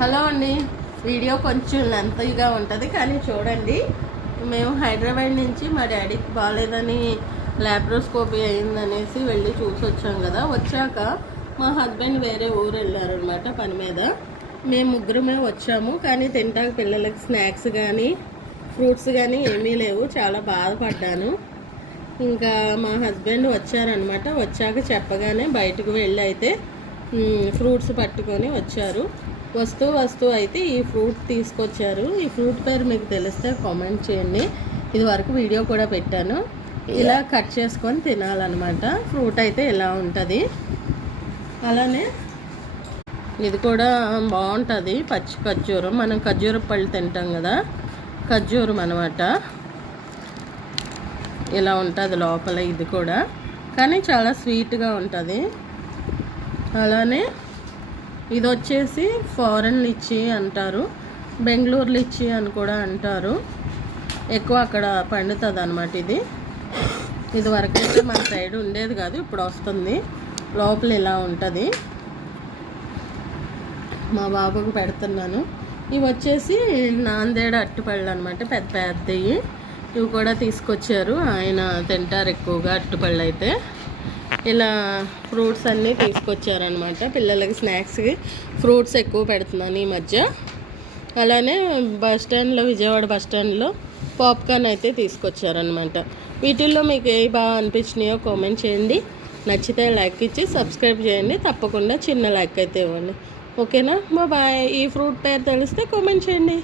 Hello అండి. Video కొంచెం లెంతీగా ఉంటుంది కానీ చూడండి. మేము హైదరాబాద్ నుంచి మా డాడీకి బాగాలేదని ల్యాప్రోస్కోపీ అయిందనేసి వెళ్ళి చూసి వచ్చాం కదా. వచ్చాక మా హస్బెండ్ వేరే ఊరు వెళ్ళారనమాట పని మీద. మేము ముగ్గురమే వచ్చాము. కానీ తింటాక పిల్లలకి స్నాక్స్ కానీ ఫ్రూట్స్ కానీ ఏమీ లేవు. చాలా బాధపడ్డాను. ఇంకా మా హస్బెండ్ వచ్చారనమాట. వచ్చాక చెప్పగానే బయటకు వెళ్ళి అయితే ఫ్రూట్స్ పట్టుకొని వచ్చారు. వస్తూ అయితే ఈ ఫ్రూట్ తీసుకొచ్చారు. ఈ ఫ్రూట్ పేరు మీకు తెలిస్తే కామెంట్ చేయండి. ఇది వరకు వీడియో కూడా పెట్టాను. ఇలా కట్ చేసుకొని తినాలన్నమాట. ఫ్రూట్ అయితే ఇలా ఉంటుంది. అలానే ఇది కూడా బాగుంటుంది. పచ్చి ఖర్జూరం, మనం ఖర్జూర పళ్ళు తింటాం కదా, ఖర్జూరం అనమాట. ఇలా ఉంటుంది లోపల. ఇది కూడా కానీ చాలా స్వీట్గా ఉంటుంది. అలానే ఇది వచ్చేసి ఫారెన్ లిచ్చి అంటారు, బెంగళూరు లిచ్చి అని కూడా అంటారు. ఎక్కువ అక్కడ పండుతుంది అనమాట. ఇది వరకు అయితే మన సైడ్ ఉండేది కాదు, ఇప్పుడు వస్తుంది. లోపల ఇలా ఉంటుంది. మా బాబుకి పెడుతున్నాను. ఇవి వచ్చేసి నాందేడ్ అరటిపళ్ళు అనమాట, పెద్ద పెద్దవి. ఇవి కూడా తీసుకొచ్చారు. ఆయన తింటారు ఎక్కువగా అరటిపళ్ళు అయితే. ఇలా ఫ్రూట్స్ అన్నీ తీసుకొచ్చారనమాట. పిల్లలకి స్నాక్స్కి ఫ్రూట్స్ ఎక్కువ పెడుతున్నాను ఈ మధ్య. అలానే బస్టాండ్లో, విజయవాడ బస్టాండ్లో పాప్కార్న్ అయితే తీసుకొచ్చారనమాట. వీటిల్లో మీకు ఏ బాగా అనిపించినాయో కామెంట్ చేయండి. నచ్చితే లైక్ ఇచ్చి సబ్స్క్రైబ్ చేయండి. తప్పకుండా చిన్న లైక్ అయితే ఇవ్వండి. ఓకేనా? బాయ్. ఈ ఫ్రూట్ పేరు తెలిస్తే కామెంట్ చేయండి.